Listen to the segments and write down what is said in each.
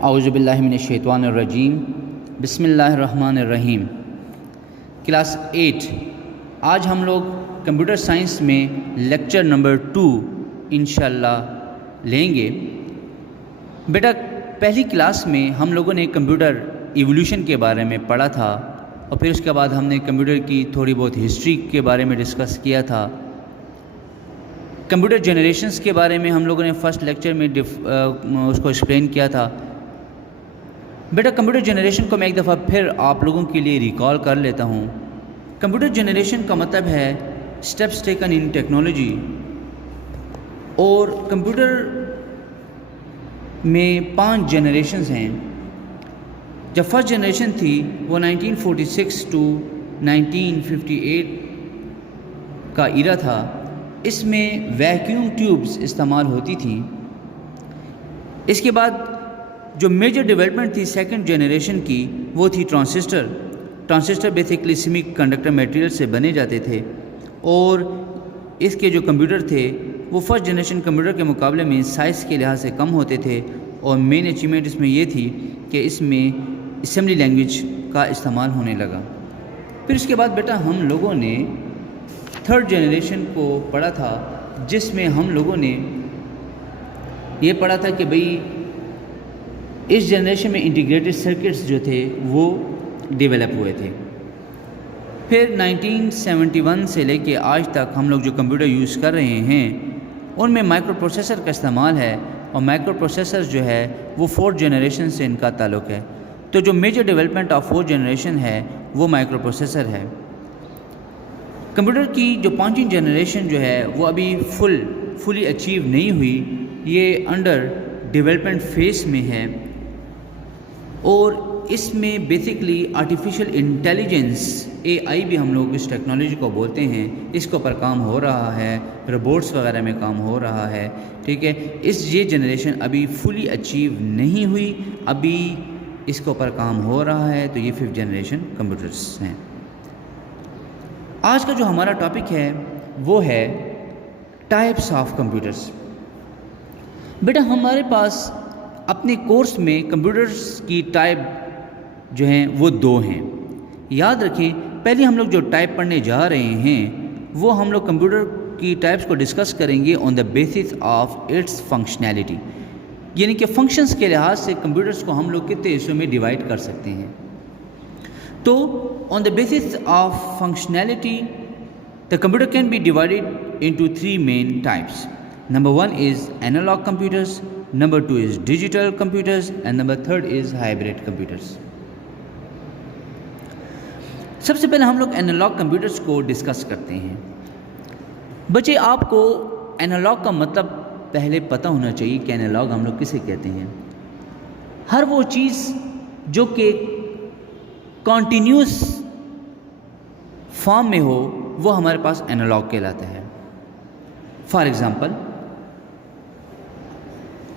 اعوذ باللہ من الشیطان الرجیم، بسم اللہ الرحمن الرحیم۔ کلاس 8، آج ہم لوگ کمپیوٹر سائنس میں لیکچر نمبر 2 انشاءاللہ لیں گے۔ بیٹا پہلی کلاس میں ہم لوگوں نے کمپیوٹر ایولیوشن کے بارے میں پڑھا تھا، اور پھر اس کے بعد ہم نے کمپیوٹر کی تھوڑی بہت ہسٹری کے بارے میں ڈسکس کیا تھا۔ کمپیوٹر جنریشنز کے بارے میں ہم لوگوں نے فرسٹ لیکچر میں اس کو ایکسپلین کیا تھا۔ بیٹا کمپیوٹر جنریشن کو میں ایک دفعہ پھر آپ لوگوں کے لیے ریکال کر لیتا ہوں۔ کمپیوٹر جنریشن کا مطلب ہے اسٹیپس ٹیکن ان ٹیکنالوجی، اور کمپیوٹر میں 5 جنریشنز ہیں۔ جب فرسٹ جنریشن تھی وہ 1946 ٹو 1958 کا ایرا تھا۔ اس میں ویکیوم ٹیوبز استعمال ہوتی تھیں۔ اس کے بعد جو میجر ڈیولپمنٹ تھی سیکنڈ جنریشن کی وہ تھی transistor. Transistor basically semi conductor material سے بنے جاتے تھے، اور اس کے جو کمپیوٹر تھے وہ فرسٹ جنریشن کمپیوٹر کے مقابلے میں سائز کے لحاظ سے کم ہوتے تھے، اور مین اچیومنٹ اس میں یہ تھی کہ اس میں اسمبلی لینگویج کا استعمال ہونے لگا۔ پھر اس کے بعد بیٹا ہم لوگوں نے تھرڈ جنریشن کو پڑھا تھا، جس میں ہم لوگوں نے یہ پڑھا تھا کہ بھئی اس جنریشن میں انٹیگریٹڈ سرکٹس جو تھے وہ ڈیولپ ہوئے تھے۔ پھر 1971 سے لے کے آج تک ہم لوگ جو کمپیوٹر یوز کر رہے ہیں ان میں مائکرو پروسیسر کا استعمال ہے، اور مائکرو پروسیسر جو ہے وہ 4 جنریشن سے ان کا تعلق ہے۔ تو جو میجر ڈیولپمنٹ آف 4 جنریشن ہے وہ مائکرو پروسیسر ہے۔ کمپیوٹر کی جو 5ویں جنریشن جو ہے وہ ابھی فلی اچیو نہیں ہوئی، یہ انڈر ڈیولپمنٹ فیز میں ہے، اور اس میں بیسکلی آرٹیفیشیل انٹیلیجنس AI بھی ہم لوگ اس ٹیکنالوجی کو بولتے ہیں، اس کے اوپر کام ہو رہا ہے، روبوٹس وغیرہ میں کام ہو رہا ہے، ٹھیک ہے۔ یہ جنریشن ابھی فلی اچیو نہیں ہوئی، ابھی اس کے اوپر کام ہو رہا ہے، تو یہ 5th جنریشن کمپیوٹرز ہیں۔ آج کا جو ہمارا ٹاپک ہے وہ ہے ٹائپس آف کمپیوٹرز۔ بیٹا ہمارے پاس اپنے کورس میں کمپیوٹرز کی ٹائپ جو ہیں وہ 2 ہیں۔ یاد رکھیں پہلے ہم لوگ جو ٹائپ پڑھنے جا رہے ہیں وہ ہم لوگ کمپیوٹر کی ٹائپس کو ڈسکس کریں گے on the basis of its functionality, یعنی کہ فنکشنز کے لحاظ سے کمپیوٹرز کو ہم لوگ کتنے حصوں میں ڈیوائڈ کر سکتے ہیں۔ تو on the basis of functionality the computer can be divided into 3 main types. Number 1 is analog computers, number 2 is digital computers, and number 3 is hybrid computers. سب سے پہلے ہم لوگ اینالاگ کمپیوٹرز کو ڈسکس کرتے ہیں۔ بچے آپ کو اینالاگ کا مطلب پہلے پتہ ہونا چاہیے کہ اینالاگ ہم لوگ کسے کہتے ہیں۔ ہر وہ چیز جو کہ کنٹینیوس فارم میں ہو وہ ہمارے پاس اینالاگ کہلاتا ہے۔ فار ایگزامپل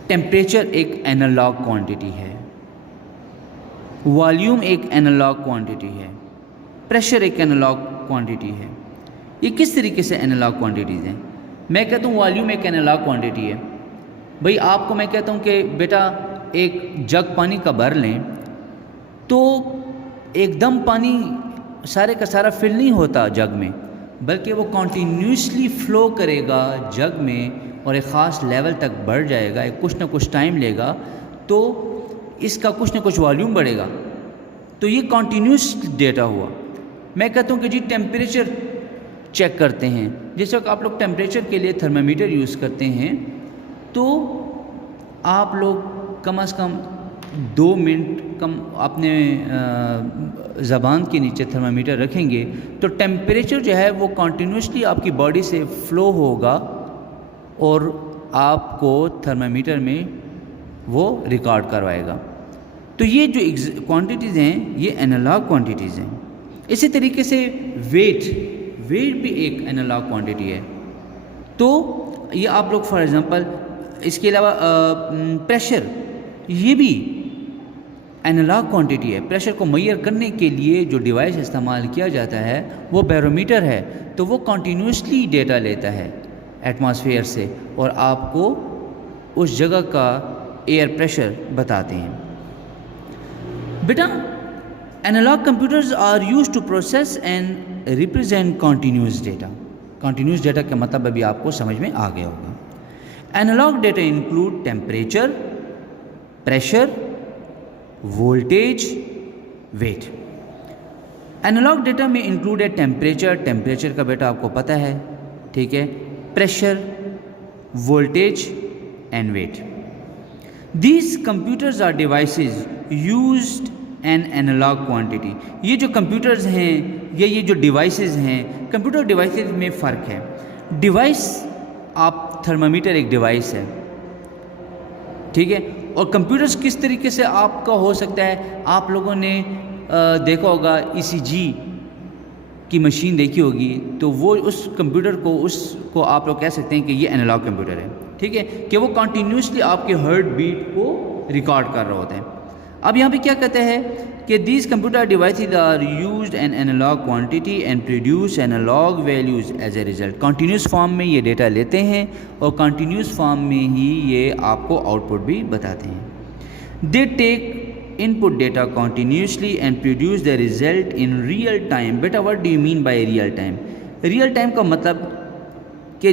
ٹیمپریچر ایک اینالاگ کوانٹٹی ہے، والیوم ایک اینالاگ کوانٹٹی ہے، پریشر ایک اینالاگ کوانٹٹی ہے۔ یہ کس طریقے سے اینالاگ کوانٹٹیز ہیں؟ میں کہتا ہوں والیوم ایک اینالاگ کوانٹٹی ہے۔ بھئی آپ کو میں کہتا ہوں کہ بیٹا ایک جگ پانی کا بھر لیں، تو ایک دم پانی سارے کا سارا فل نہیں ہوتا جگ میں، بلکہ وہ کنٹینیوسلی فلو کرے گا جگ میں، اور ایک خاص لیول تک بڑھ جائے گا، ایک کچھ نہ کچھ ٹائم لے گا، تو اس کا کچھ نہ کچھ والیوم بڑھے گا۔ تو یہ کنٹینیوس ڈیٹا ہوا۔ میں کہتا ہوں کہ جی ٹیمپریچر چیک کرتے ہیں، جس وقت آپ لوگ ٹیمپریچر کے لیے تھرمامیٹر یوز کرتے ہیں، تو آپ لوگ کم از کم 2 منٹ اپنے زبان کے نیچے تھرمامیٹر رکھیں گے، تو ٹیمپریچر جو ہے وہ کنٹینیوسلی آپ کی باڈی سے فلو ہوگا، اور آپ کو تھرمامیٹر میں وہ ریکارڈ کروائے گا۔ تو یہ جو کوانٹٹیز ہیں یہ اینالاگ کوانٹٹیز ہیں۔ اسی طریقے سے ویٹ بھی ایک اینالاگ کوانٹٹی ہے۔ تو یہ آپ لوگ فار ایگزامپل اس کے علاوہ پریشر، یہ بھی اینالاگ کوانٹٹی ہے۔ پریشر کو میئر کرنے کے لیے جو ڈیوائس استعمال کیا جاتا ہے وہ بیرومیٹر ہے، تو وہ کنٹینیوسلی ڈیٹا لیتا ہے ایٹماسفیئر سے، اور آپ کو اس جگہ کا ایئر پریشر بتاتے ہیں۔ بیٹا analog computers are use to process and represent continuous data. Continuous data کا مطلب ابھی آپ کو سمجھ میں آ گیا ہوگا. Analog data include temperature, pressure, voltage, weight. Analog data میں انکلوڈ ہے ٹیمپریچر. ٹیمپریچر کا بیٹا آپ کو پتہ ہے, ٹھیک ہے, pressure, voltage and weight. These computers are devices used in analog quantity. یہ جو کمپیوٹرز ہیں یا یہ جو ڈیوائسز ہیں, کمپیوٹر ڈیوائسز میں فرق ہے. ڈیوائس آپ تھرمامیٹر ایک ڈیوائس ہے, ٹھیک ہے, اور کمپیوٹرز کس طریقے سے آپ کا ہو سکتا ہے. آپ لوگوں نے دیکھا ہوگا ECG کی مشین دیکھی ہوگی, تو وہ اس کمپیوٹر کو آپ لوگ کہہ سکتے ہیں کہ یہ اینالاگ کمپیوٹر ہے, ٹھیک ہے, کہ وہ کنٹینیوسلی آپ کے ہارٹ بیٹ کو ریکارڈ کر رہے ہوتے ہیں. اب یہاں پہ کیا کہتے ہیں کہ these computer devices are used in analog quantity and produce analog values as a result. Continuous form میں یہ ڈیٹا لیتے ہیں اور کنٹینیوس فارم میں ہی یہ آپ کو آؤٹ پٹ بھی بتاتے ہیں. دے ٹیک input data continuously and produce the result in real time. Beta what do you mean by real time؟ real time کا مطلب کہ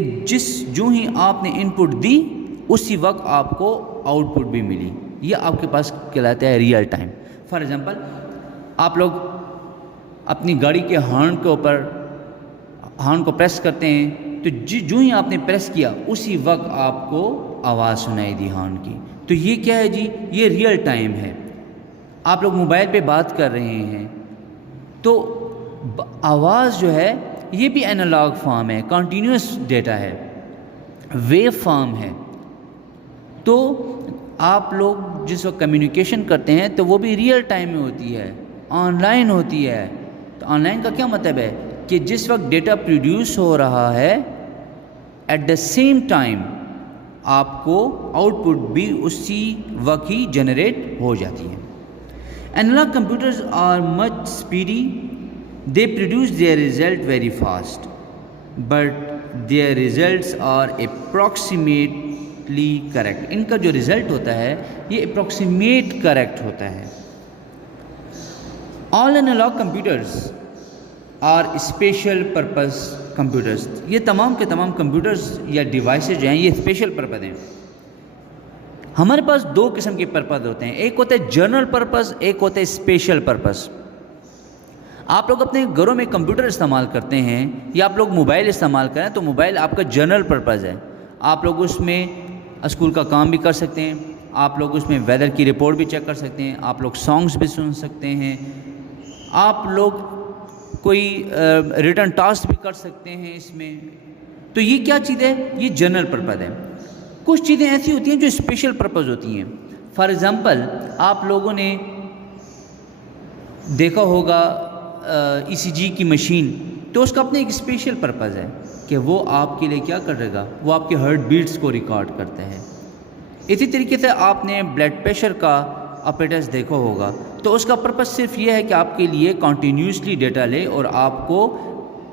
جو ہی آپ نے انپٹ دی اسی وقت آپ کو آؤٹ پٹ بھی ملی, یہ آپ کے پاس کہلاتا ہے ریئل ٹائم. فار ایگزامپل آپ لوگ اپنی گاڑی کے ہارن کو پریس کرتے ہیں, تو جو ہی آپ نے پریس کیا اسی وقت آپ کو آواز سنائی دی ہارن کی, تو یہ کیا ہے جی, یہ ریئل ٹائم ہے. آپ لوگ موبائل پہ بات کر رہے ہیں تو آواز جو ہے یہ بھی اینالاگ فارم ہے, کنٹینیوس ڈیٹا ہے, ویو فارم ہے. تو آپ لوگ جس وقت کمیونیکیشن کرتے ہیں تو وہ بھی ریئل ٹائم میں ہوتی ہے, آن لائن ہوتی ہے. تو آن لائن کا کیا مطلب ہے کہ جس وقت ڈیٹا پروڈیوس ہو رہا ہے ایٹ دا سیم ٹائم آپ کو آؤٹ پٹ بھی اسی وقت ہی جنریٹ ہو جاتی ہے. Analog computers are much speedy. They produce their result very fast, but their results are approximately correct. ان کا جو result ہوتا ہے یہ approximate correct ہوتا ہے. All analog computers are special purpose computers. یہ تمام کے تمام computers یا devices جو ہیں یہ special purpose ہیں. ہمارے پاس دو قسم کے پرپز ہوتے ہیں, ایک ہوتا ہے جنرل پرپز, ایک ہوتا ہے اسپیشل پرپز. آپ لوگ اپنے گھروں میں کمپیوٹر استعمال کرتے ہیں یا آپ لوگ موبائل استعمال کریں تو موبائل آپ کا جنرل پرپز ہے. آپ لوگ اس میں اسکول کا کام بھی کر سکتے ہیں, آپ لوگ اس میں ویدر کی رپورٹ بھی چیک کر سکتے ہیں, آپ لوگ سانگس بھی سن سکتے ہیں, آپ لوگ کوئی ریٹن ٹاسک بھی کر سکتے ہیں اس میں. تو یہ کیا چیز ہے, یہ جنرل پرپز ہے. کچھ چیزیں ایسی ہوتی ہیں جو اسپیشل پرپز ہوتی ہیں. فار ایگزامپل آپ لوگوں نے دیکھا ہوگا ECG کی مشین, تو اس کا اپنا ایک اسپیشل پرپز ہے کہ وہ آپ کے لیے کیا کرے گا, وہ آپ کے ہارٹ بیٹس کو ریکارڈ کرتا ہے. اسی طریقے سے آپ نے بلڈ پریشر کا اپیٹس دیکھا ہوگا, تو اس کا پرپز صرف یہ ہے کہ آپ کے لیے کنٹینیوسلی ڈیٹا لے اور آپ کو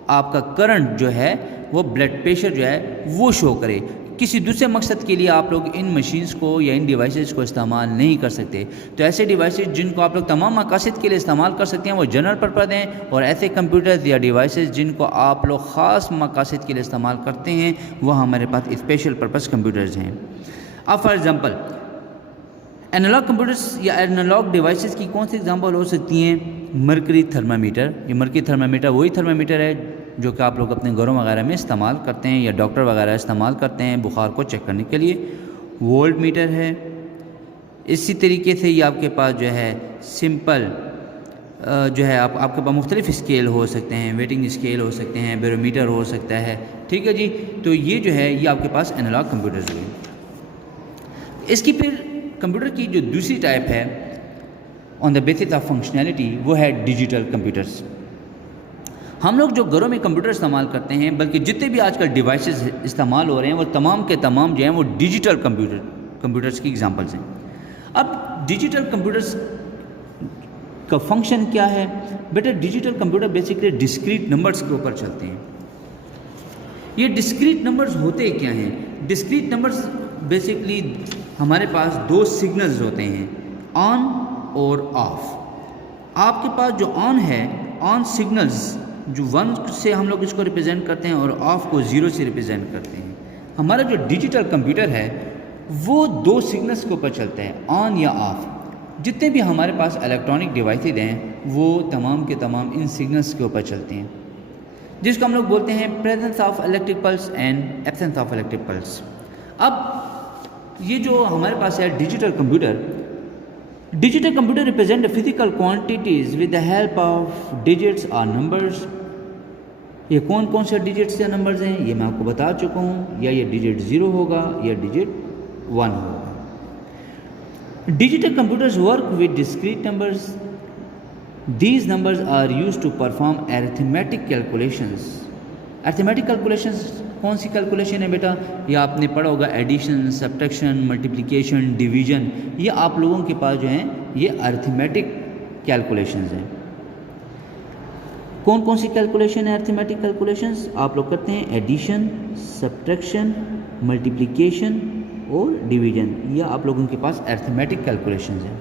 آپ کا کرنٹ جو ہے وہ بلڈ پریشر جو ہے وہ شو کرے. کسی دوسرے مقصد کے لیے آپ لوگ ان مشینز کو یا ان ڈیوائسز کو استعمال نہیں کر سکتے. تو ایسے ڈیوائسز جن کو آپ لوگ تمام مقاصد کے لیے استعمال کر سکتے ہیں وہ جنرل پرپز ہیں, اور ایسے کمپیوٹرز یا ڈیوائسز جن کو آپ لوگ خاص مقاصد کے لیے استعمال کرتے ہیں وہ ہمارے پاس اسپیشل پرپز کمپیوٹرز ہیں. اب فار ایگزامپل اینالاگ کمپیوٹرز یا اینالاگ ڈیوائسز کی کون سی ایگزامپل ہو سکتی ہیں؟ Mercury thermometer. یہ مرکری تھرمامیٹر وہی تھرمامیٹر ہے جو کہ آپ لوگ اپنے گھروں وغیرہ میں استعمال کرتے ہیں یا ڈاکٹر وغیرہ استعمال کرتے ہیں بخار کو چیک کرنے کے لیے. وولٹ میٹر ہے. اسی طریقے سے یہ آپ کے پاس جو ہے سمپل جو ہے آپ کے پاس مختلف اسکیل ہو سکتے ہیں, ویٹنگ اسکیل ہو سکتے ہیں, بیرومیٹر ہو سکتا ہے, ٹھیک ہے جی. تو یہ جو ہے یہ آپ کے پاس اینالاگ کمپیوٹرز ہوئے. اس کی پھر کمپیوٹر کی جو دوسری ٹائپ ہے آن دا بیسس آف فنکشنالٹی وہ ہے ڈیجیٹل کمپیوٹرز. ہم لوگ جو گھروں میں کمپیوٹر استعمال کرتے ہیں بلکہ جتنے بھی آج کل ڈیوائسز استعمال ہو رہے ہیں وہ تمام کے تمام جو ہیں وہ ڈیجیٹل کمپیوٹرز کی ایگزامپلس ہیں. اب ڈیجیٹل کمپیوٹرز کا فنکشن کیا ہے؟ بیٹا digital computer basically discrete numbers کے اوپر چلتے ہیں. یہ ڈسکریٹ نمبرز ہوتے کیا ہیں؟ ڈسکریٹ نمبرز بیسیکلی ہمارے پاس دو سگنلز ہوتے ہیں, آن اور آف. آپ کے پاس جو آن ہے، آن سگنلز جو 1 سے ہم لوگ اس کو ریپرزینٹ کرتے ہیں اور آف کو 0 سے ریپرزینٹ کرتے ہیں. ہمارا جو ڈیجیٹل کمپیوٹر ہے وہ 2 سگنلز کے اوپر چلتا ہے، آن یا آف. جتنے بھی ہمارے پاس الیکٹرانک ڈیوائسز ہیں وہ تمام کے تمام ان سگنلز کے اوپر چلتے ہیں، جس کو ہم لوگ بولتے ہیں presence of electric plus and absence of electric plus. اب یہ جو ہمارے پاس ہے digital computer represent physical quantities with the help of digits اور نمبرز. یہ کون کون سے ڈیجٹس یا نمبرز ہیں یہ میں آپ کو بتا چکا ہوں، یا یہ ڈیجٹ 0 ہوگا یا ڈیجٹ 1 ہوگا. Digital computers work with discrete numbers. These numbers are used to perform arithmetic calculations. Arithmetic calculations کون سی کیلکولیشن ہے بیٹا؟ یہ آپ نے پڑھا ہوگا ایڈیشن، سبٹریکشن، ملٹیپلیکیشن، ڈویژن. یہ آپ لوگوں کے پاس جو ہیں یہ ارتھمیٹک کیلکولیشنز ہیں. کون کون سی کیلکولیشن ہے ارتھمیٹک کیلکولیشنز؟ آپ لوگ کرتے ہیں ایڈیشن، سبٹریکشن، ملٹیپلیکیشن اور ڈویژن. یہ آپ لوگوں کے پاس ارتھمیٹک کیلکولیشنز ہیں.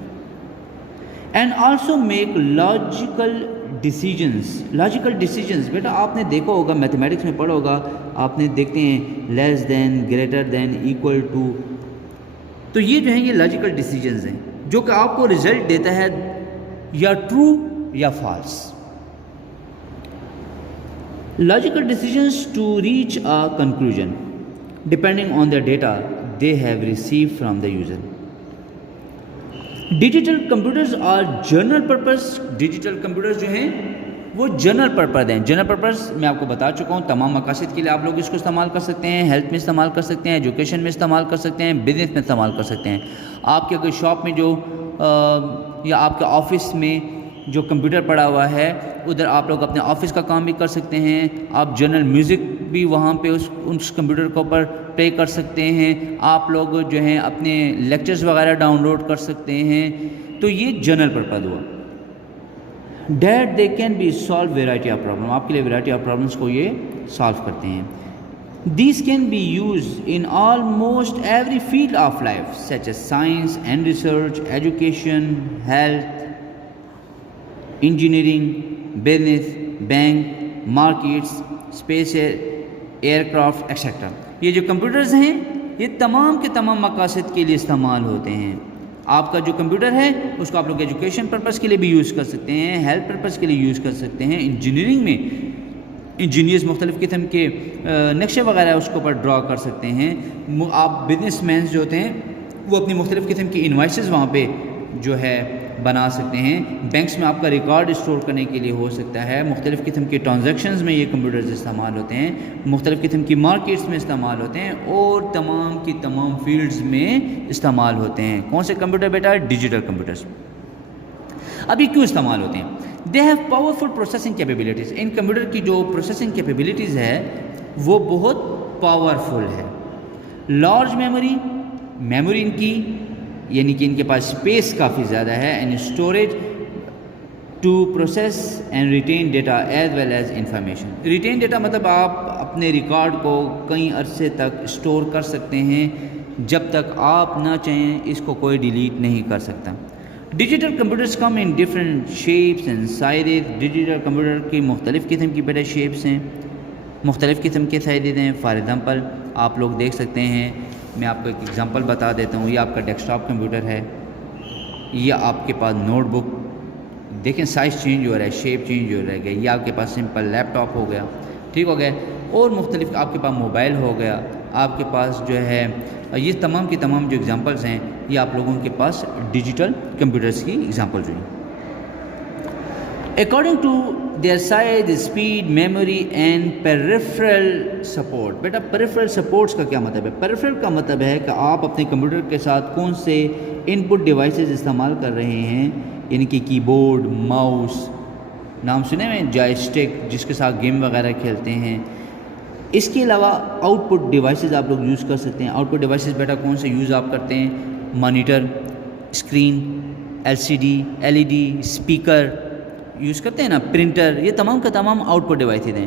And also make logical decisions. بیٹا آپ نے دیکھا ہوگا میتھمیٹکس میں پڑھا ہوگا، آپ نے دیکھتے ہیں لیس دین، گریٹر دین، ایکول ٹو. تو یہ جو ہیں یہ لاجیکل ڈیسیجنز ہیں جو کہ آپ کو رزلٹ دیتا ہے یا ٹرو یا false. Logical decisions to reach a conclusion depending on the data they have receive from the user. Digital computers اور جنرل پرپز. ڈیجیٹل کمپیوٹرز جو ہیں وہ جنرل پرپز ہیں. جنرل پرپز میں آپ کو بتا چکا ہوں، تمام مقاصد کے لیے آپ لوگ اس کو استعمال کر سکتے ہیں. ہیلتھ میں استعمال کر سکتے ہیں، ایجوکیشن میں استعمال کر سکتے ہیں، بزنس میں استعمال کر سکتے ہیں. آپ کے اگر شاپ میں جو یا آپ کے آفس میں جو کمپیوٹر پڑا ہوا ہے ادھر آپ لوگ اپنے آفس کا کام بھی کر سکتے ہیں. آپ جنرل میوزک بھی وہاں پہ اس کمپیوٹر کے اوپر پلے کر سکتے ہیں. آپ لوگ جو ہیں اپنے لیکچرز وغیرہ ڈاؤن لوڈ کر سکتے ہیں. تو یہ جنرل پرپز ہوا. That they can be solve variety of problem. آپ کے لیے ویرائٹی آف پرابلمس کو یہ سالو کرتے ہیں. These can be use in almost every field of life such as science and research, education, health, engineering, business, bank, markets, space, aircraft etcetera. یہ جو computers ہیں یہ تمام کے تمام مقاصد کے لیے استعمال ہوتے ہیں. آپ کا جو کمپیوٹر ہے اس کو آپ لوگ ایجوکیشن پرپز کے لیے بھی یوز کر سکتے ہیں، ہیلتھ پرپز کے لیے یوز کر سکتے ہیں. انجینئرنگ میں انجینئرز مختلف قسم کے نقشے وغیرہ اس کے اوپر ڈرا کر سکتے ہیں. آپ بزنس مینز جو ہوتے ہیں وہ اپنی مختلف قسم کی انوائسز وہاں پہ جو ہے بنا سکتے ہیں. بینکس میں آپ کا ریکارڈ اسٹور کرنے کے لیے ہو سکتا ہے. مختلف قسم کے ٹرانزیکشنز میں یہ کمپیوٹرز استعمال ہوتے ہیں. مختلف قسم کی مارکیٹس میں استعمال ہوتے ہیں اور تمام کی تمام فیلڈز میں استعمال ہوتے ہیں. کون سے کمپیوٹر بیٹا؟ Digital computers. اب یہ کیوں استعمال ہوتے ہیں؟ They have powerful processing capabilities. In computer کی جو پروسیسنگ کیپیبلٹیز ہے وہ بہت پاورفل ہے. لارج میموری ان کی یعنی کہ ان کے پاس اسپیس کافی زیادہ ہے. And storage to process and retain data as well as information. Retain data مطلب آپ اپنے ریکارڈ کو کئی عرصے تک اسٹور کر سکتے ہیں، جب تک آپ نہ چاہیں اس کو کوئی ڈیلیٹ نہیں کر سکتا. Digital computers come in different shapes and sizes. Digital computer کی مختلف قسم کی بیٹا شیپس ہیں، مختلف قسم کے سائزز ہیں. فار ایگزامپل آپ لوگ دیکھ سکتے ہیں، میں آپ کو ایک ایگزامپل بتا دیتا ہوں. یہ آپ کا ڈیسک ٹاپ کمپیوٹر ہے، یہ آپ کے پاس نوٹ بک، دیکھیں سائز چینج ہو رہا ہے، شیپ چینج ہو رہا ہے. یہ آپ کے پاس سمپل لیپ ٹاپ ہو گیا، ٹھیک ہو گیا. اور مختلف آپ کے پاس موبائل ہو گیا، آپ کے پاس جو ہے یہ تمام کی تمام جو ایگزامپلس ہیں یہ آپ لوگوں کے پاس ڈیجیٹل کمپیوٹرز کی ایگزامپلز ہوئی. According to their size, speed, memory and peripheral support. بیٹا پیریفرل سپورٹس کا کیا مطلب ہے؟ پیریفرل کا مطلب ہے کہ آپ اپنے کمپیوٹر کے ساتھ کون سے ان پٹ ڈیوائسز استعمال کر رہے ہیں، یعنی کہ کی بورڈ، ماؤس، نام سنے ہیں جوائے اسٹک جس کے ساتھ گیم وغیرہ کھیلتے ہیں. اس کے علاوہ آؤٹ پٹ ڈیوائسز آپ لوگ یوز کر سکتے ہیں. آؤٹ پٹ ڈیوائسز بیٹا کون سے یوز آپ کرتے ہیں؟ Monitor, screen, LCD، LED، speaker use کرتے ہیں نا، پرنٹر. یہ تمام کا تمام آؤٹ پٹ ڈیوائسز ہیں.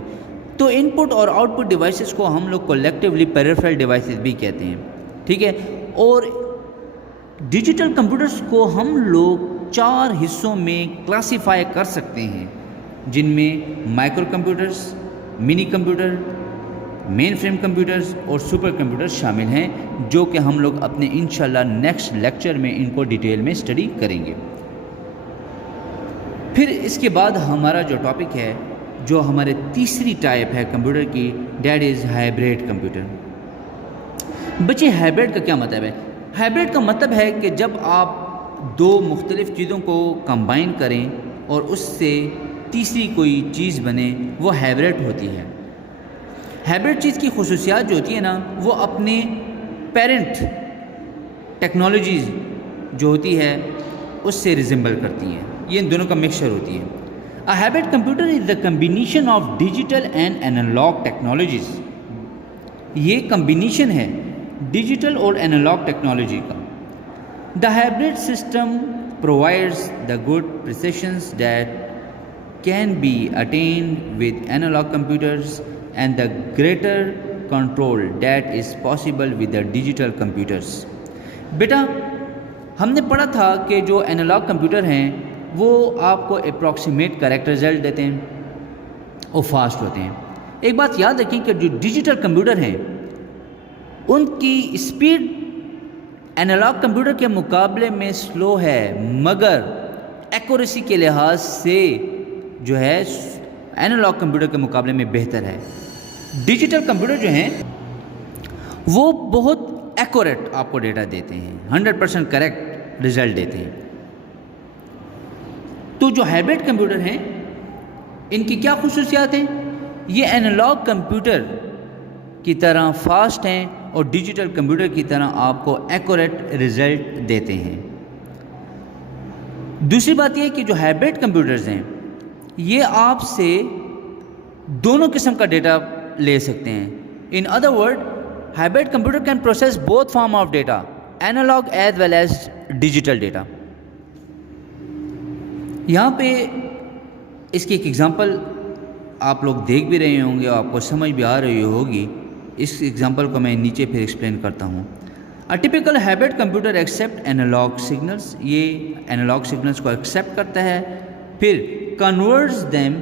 تو ان پٹ اور آؤٹ پٹ ڈیوائسز کو ہم لوگ کولیکٹیولی پیریفرل ڈیوائسز بھی کہتے ہیں، ٹھیک ہے. اور ڈیجیٹل کمپیوٹرز کو ہم لوگ 4 حصوں میں کلاسیفائی کر سکتے ہیں، جن میں مائکرو کمپیوٹرز، منی کمپیوٹر، مین فریم کمپیوٹرز اور سپر کمپیوٹرز شامل ہیں، جو کہ ہم لوگ اپنے انشاءاللہ نیکسٹ لیکچر میں ان کو ڈیٹیل میں اسٹڈی کریں گے۔ پھر اس کے بعد ہمارا جو ٹاپک ہے، جو ہمارے تیسری ٹائپ ہے کمپیوٹر کی، دیٹ از ہائبریڈ کمپیوٹر۔ بچے ہائبریڈ کا کیا مطلب ہے؟ ہائبریڈ کا مطلب ہے کہ جب آپ 2 مختلف چیزوں کو کمبائن کریں اور اس سے تیسری کوئی چیز بنے، وہ ہائبریڈ ہوتی ہے۔ ہائبریڈ چیز کی خصوصیات جو ہوتی ہے نا، وہ اپنے پیرنٹ ٹیکنالوجیز جو ہوتی ہے اس سے ریزمبل کرتی ہیں، یہ ان دونوں کا مکسچر ہوتی ہے۔ A hybrid computer is the combination of digital and analog technologies۔ یہ کمبینیشن ہے ڈیجیٹل اور انالاگ ٹیکنالوجی کا۔ The hybrid system provides the good precisions that can be attained with analog computers and the greater control that is possible with the digital computers۔ بیٹا ہم نے پڑھا تھا کہ جو انالاگ کمپیوٹر ہیں وہ آپ کو اپروکسیمیٹ کریکٹ رزلٹ دیتے ہیں اور فاسٹ ہوتے ہیں۔ ایک بات یاد رکھیں کہ جو ڈیجیٹل کمپیوٹر ہیں ان کی اسپیڈ انالاگ کمپیوٹر کے مقابلے میں سلو ہے، مگر ایکوریسی کے لحاظ سے جو ہے انالاگ کمپیوٹر کے مقابلے میں بہتر ہے۔ ڈیجیٹل کمپیوٹر جو ہیں وہ بہت ایکوریٹ آپ کو ڈیٹا دیتے ہیں، 100% کریکٹ رزلٹ دیتے ہیں۔ تو جو ہائبریڈ کمپیوٹر ہیں ان کی کیا خصوصیات ہیں؟ یہ انالاگ کمپیوٹر کی طرح فاسٹ ہیں اور ڈیجیٹل کمپیوٹر کی طرح آپ کو ایکوریٹ رزلٹ دیتے ہیں۔ دوسری بات یہ ہے کہ جو ہائبریڈ کمپیوٹرز ہیں یہ آپ سے دونوں قسم کا ڈیٹا لے سکتے ہیں۔ In other word, hybrid computer can process both form of data, analog as well as digital data. یہاں پہ اس کی ایک ایگزامپل آپ لوگ دیکھ بھی رہے ہوں گے اور آپ کو سمجھ بھی آ رہی ہوگی۔ اس ایگزامپل کو میں نیچے پھر ایکسپلین کرتا ہوں۔ A typical hybrid computer accept analog signals، یہ انالاگ سگنلس کو ایکسیپٹ کرتا ہے، پھر converts them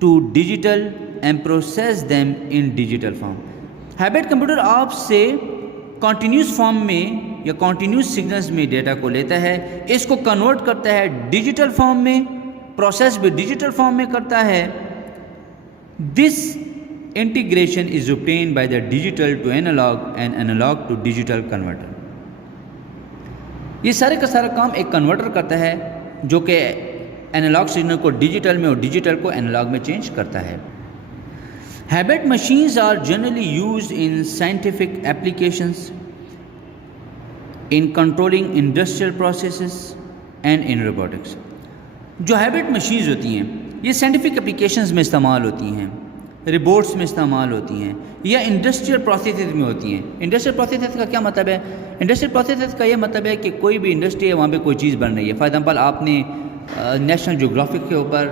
to digital and process them in digital form۔ Hybrid computer آپ سے کنٹینیوس فارم میں یا کنٹینیوس سگنلز میں ڈیٹا کو لیتا ہے، اس کو کنورٹ کرتا ہے ڈیجیٹل فارم میں، پروسیس بھی ڈیجیٹل فارم میں کرتا ہے۔ This integration is obtained by the digital to analog and analog to digital converter۔ یہ سارے کا سارا کام ایک کنورٹر کرتا ہے جو کہ انالاگ سگنل کو ڈیجیٹل میں اور ڈیجیٹل کو انالاگ میں چینج کرتا ہے۔ Hybrid machines are generally used in scientific applications, in controlling industrial processes and in robotics۔ جو ہائبریڈ مشینز ہوتی ہیں یہ سائنٹیفک اپلیکیشنز میں استعمال ہوتی ہیں، روبوٹس میں استعمال ہوتی ہیں یا انڈسٹریل پروسیسز میں ہوتی ہیں۔ انڈسٹریل پروسیسز کا کیا مطلب ہے؟ انڈسٹریل پروسیسز کا یہ مطلب ہے کہ کوئی بھی انڈسٹری ہے، وہاں پہ کوئی چیز بن رہی ہے۔ فار ایگزامپل آپ نے نیشنل جیوگرافک کے اوپر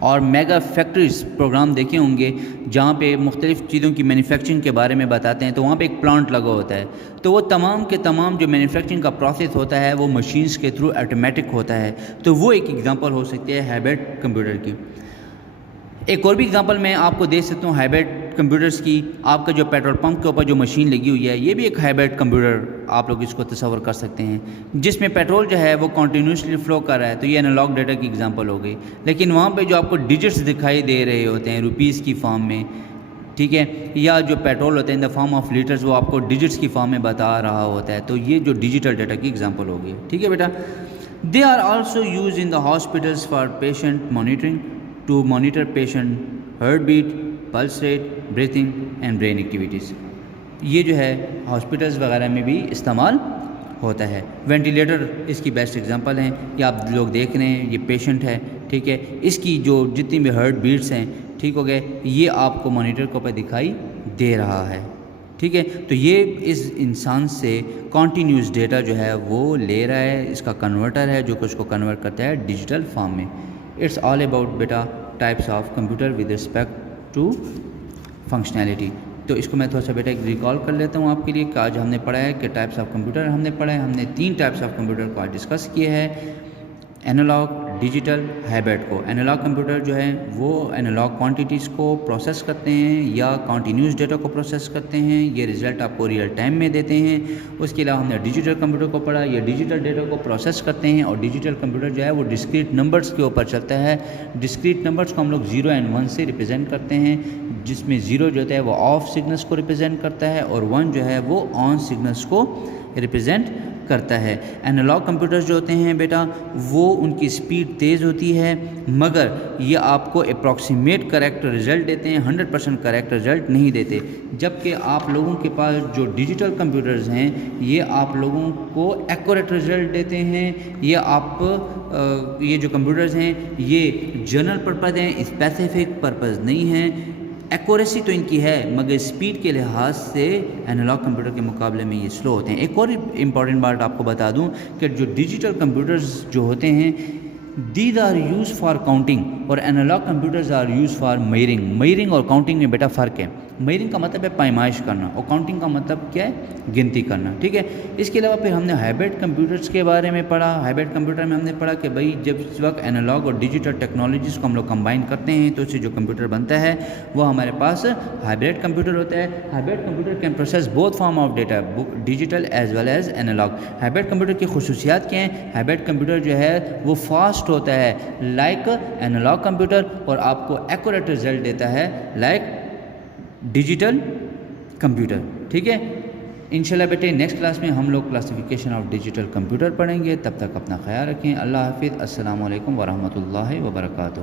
اور میگا فیکٹریز پروگرام دیکھے ہوں گے جہاں پہ مختلف چیزوں کی مینوفیکچرنگ کے بارے میں بتاتے ہیں، تو وہاں پہ ایک پلانٹ لگا ہوتا ہے، تو وہ تمام کے تمام جو مینوفیکچرنگ کا پروسیس ہوتا ہے وہ مشینز کے تھرو آٹومیٹک ہوتا ہے۔ تو وہ ایک ایگزامپل ہو سکتی ہے ہائبریڈ کمپیوٹر کی۔ ایک اور بھی ایگزامپل میں آپ کو دے سکتا ہوں ہائبریڈ کمپیوٹرز کی۔ آپ کا جو پیٹرول پمپ کے اوپر جو مشین لگی ہوئی ہے یہ بھی ایک ہائبریڈ کمپیوٹر آپ لوگ اس کو تصور کر سکتے ہیں، جس میں پیٹرول جو ہے وہ کنٹینیوسلی فلو کر رہا ہے، تو یہ انالاگ ڈیٹا کی ایگزامپل ہو گئی۔ لیکن وہاں پہ جو آپ کو ڈیجٹس دکھائی دے رہے ہوتے ہیں روپیز کی فارم میں، ٹھیک ہے، یا جو پیٹرول ہوتے ہیں ان دا فارم آف لیٹرز، وہ آپ کو ڈیجٹس کی فارم میں بتا رہا ہوتا ہے، تو یہ جو ڈیجیٹل ڈیٹا کی ایگزامپل ہوگی۔ ٹھیک ہے بیٹا۔ They are also use in the hospitals for patient monitoring, to monitor patient heart beat, pulse rate, breathing and brain activities. یہ جو ہے ہاسپٹلس وغیرہ میں بھی استعمال ہوتا ہے۔ وینٹیلیٹر اس کی بیسٹ ایگزامپل ہیں، یہ آپ لوگ دیکھ رہے ہیں، یہ پیشنٹ ہے، ٹھیک ہے، اس کی جو جتنی بھی ہارٹ بیٹس ہیں، ٹھیک ہو گئے، یہ آپ کو مانیٹر کے اوپر دکھائی دے رہا ہے، ٹھیک ہے۔ تو یہ اس انسان سے کنٹینیوس ڈیٹا جو ہے وہ لے رہا ہے، اس کا کنورٹر ہے جو کہ اس کو کنورٹ کرتا ہے ڈیجیٹل فارم میں۔ اٹس آل اباؤٹ بیٹا types of computer with respect to functionality. تو اس کو میں تھوڑا سا بیٹا ایک ریکال کر لیتا ہوں آپ کے لیے کہ آج ہم نے پڑھا ہے کہ ٹائپس آف کمپیوٹر ہم نے پڑھا ہے. ہم نے 3 ٹائپس آف کمپیوٹر کو آج ڈسکس کیے ہیں، اینالاگ، ڈیجیٹل، ہائبرڈ کو. اینالاگ کمپیوٹر جو ہے وہ اینالاگ کوانٹیٹیز کو پروسیس کرتے ہیں یا کنٹینیوس ڈیٹا کو پروسیس کرتے ہیں، یہ رزلٹ آپ کو ریئل ٹائم میں دیتے ہیں. اس کے علاوہ ہم نے ڈیجیٹل کمپیوٹر کو پڑھا، یہ ڈیجیٹل ڈیٹا کو پروسیس کرتے ہیں، اور ڈیجیٹل کمپیوٹر جو ہے وہ ڈسکریٹ نمبرز کے اوپر چلتا ہے. ڈسکریٹ نمبرز کو ہم لوگ 0 and 1 سے ریپرزینٹ کرتے ہیں، جس میں 0 جو ہوتا ہے وہ آف سگنلس کو ریپرزینٹ کرتا ہے اور 1 جو ہے وہ آن سگنلس کو ریپرزینٹ کرتا ہے. اینالاگ کمپیوٹرز جو ہوتے ہیں بیٹا وہ ان کی سپیڈ تیز ہوتی ہے، مگر یہ آپ کو اپروکسیمیٹ کریکٹ رزلٹ دیتے ہیں، 100% کریکٹ رزلٹ نہیں دیتے. جبکہ آپ لوگوں کے پاس جو ڈیجیٹل کمپیوٹرز ہیں یہ آپ لوگوں کو ایکوریٹ رزلٹ دیتے ہیں. یہ جو کمپیوٹرز ہیں یہ جنرل پرپز ہیں، اسپیسیفک پرپز نہیں ہیں. ایکوریسی تو ان کی ہے مگر اسپیڈ کے لحاظ سے اینالاگ کمپیوٹر کے مقابلے میں یہ سلو ہوتے ہیں. ایک اور امپورٹنٹ بات آپ کو بتا دوں کہ جو ڈیجیٹل کمپیوٹرز جو ہوتے ہیں these are use for counting اور analog computers are use for measuring. Measuring اور کاؤنٹنگ میں بیٹا فرق ہے. میئرنگ کا مطلب ہے پیمائش کرنا اور کاؤنٹنگ کا مطلب کیا ہے؟ گنتی کرنا. ٹھیک ہے. اس کے علاوہ پھر ہم نے ہائبرڈ کمپیوٹرز کے بارے میں پڑھا. ہائبرڈ کمپیوٹر میں ہم نے پڑھا کہ بھائی جب اس وقت اینالاگ اور ڈیجیٹل ٹیکنالوجیز کو ہم لوگ کمبائن کرتے ہیں تو اس سے جو کمپیوٹر بنتا ہے وہ ہمارے پاس ہائبرڈ کمپیوٹر ہوتا ہے. Hybrid computer can process both form of data, digital as well as analog. Hybrid computer کی خصوصیات کیا ہیں؟ ہائبرڈ کمپیوٹر جو ہے وہ فاسٹ ہوتا ہے لائک اینالاگ کمپیوٹر اور آپ کو ایکوریٹ رزلٹ دیتا ہے لائک ڈیجیٹل کمپیوٹر. ٹھیک ہے. انشاءاللہ بیٹے نیکسٹ کلاس میں ہم لوگ کلاسیفیکیشن آف ڈیجیٹل کمپیوٹر پڑھیں گے. تب تک اپنا خیال رکھیں. اللہ حافظ. السلام علیکم ورحمۃ اللہ وبرکاتہ.